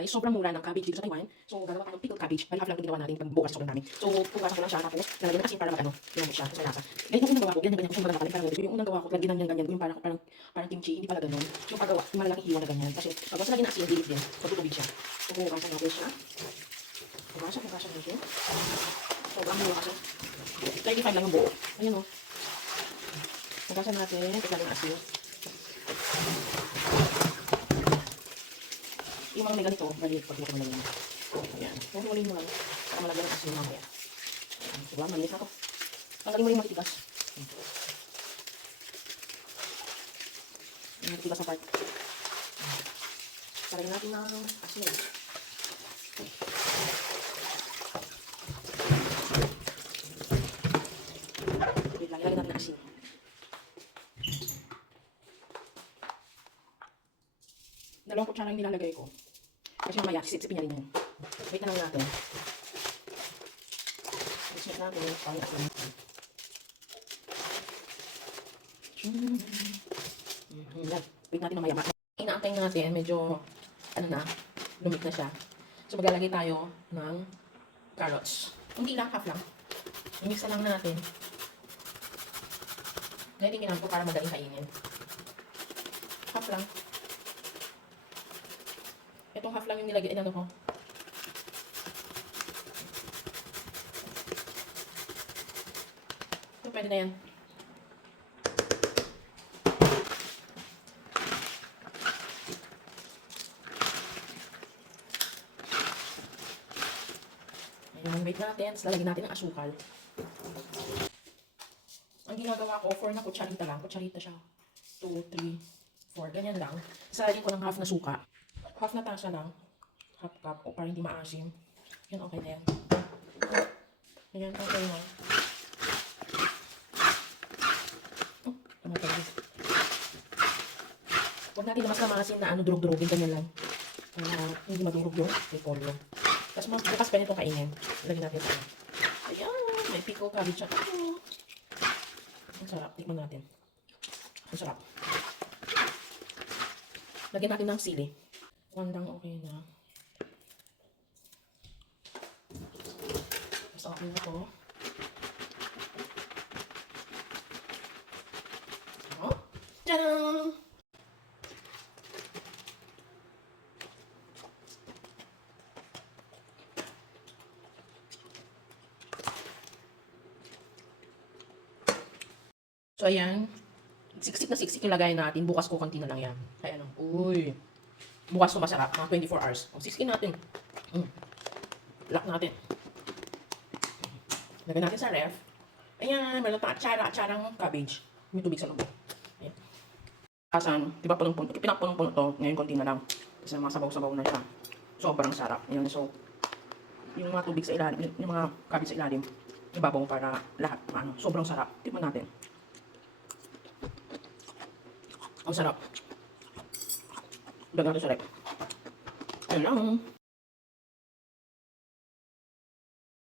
ay sobrang mura ng cabbage dito sa Taiwan. So, gagawa tayo ng pickled cabbage. Bali, half lang yung ginawa natin pag bukas sobrang dami. So, pugasan ko lang siya, tapos lalagyan ng asin para mag-ano, lumamig siya, sa lasa. Ganyan yung unang gawa ko, ganyan ko siya maganda parang yung unang gawa ko, lagyan ng ganyan, yung parang kimchi, hindi pala ganun. Yung paggawa, yung malalaking hiwa na ganyan. Kasi, pag once lagyan ng asin, dilit din, matutubig siya. So, pugasan natin siya. Pugasan natin. Sobrang mura kasi. 35 lang yung buo. Ayan o. Pugasan natin, tignan ng asin. Yung mga may ganito, balik pag mo malagyan. Ayan. Huwag mo lang para malagyan ng asin mamaya. Ayan. Diba? Malinis na to. Tanggalin mo yung matitigas. Yung matitigas na part. Talagyan natin ng asin. Wait lang, ilagyan natin ng asin. Dalawang kutsara yung nilalagay ko. Kasi mamaya, sisip-sipin niya rin yan. Wait na lang natin. Sisip natin. Pang asin. Yan. Wait natin mamaya. Inaantay natin. Medyo, ano na, lumik na siya. So, maglalagay tayo ng carrots. Hindi lang, half lang. I-mix na lang natin. Ngayon tingnan ko para madaling kainin. Half lang. Itong half lang yung nilagay, ano ko. Ito, pwede na yan. Ayan, wait natin. Tapos lalagyan natin ng asukal. Ang ginagawa ko, 4 na kutsarita lang. Kutsarita siya. 2, 3, 4. Ganyan lang. Salagyan ko ng half na suka. Half na tasa lang. Half cup. O para hindi maasim. Yan, okay na yan. Ayan, okay na. Oh, tumatay. Huwag natin namas na maasim na ano, durug-durugin. Ganyan lang. Hindi madurog yung repolyo. Tapos bukas pa nitong kainin. Lagyan natin sa ayan, may pickle cabbage siya. Ang sarap. Tikman natin. Ang sarap. Lagyan natin ng sili. One lang okay na. Basta okay na to. Oh, tadam! So, ayan. Siksik na siksik yung lagay natin. Bukas ko konti na lang yan. Kaya ano. Uy. Bukas ko masarap. Mga 24 hours. O, siksikin natin. Lock natin. Lagay natin sa ref. Ayan. Meron pa atsarang cabbage. May tubig sa loob. Ayan. Asan. Diba punong-puno. Pinakpunong-puno to. Ngayon konti na lang. Kasi mga sabaw-sabaw na siya. Sobrang sarap. Ayan. So, yung mga tubig sa ilalim. Yung mga cabbage sa ilalim. Ibabaw para lahat. Ano, sobrang sarap. Tikman natin. Ang sarap. Lagyan natin sa rep. Ayan lang.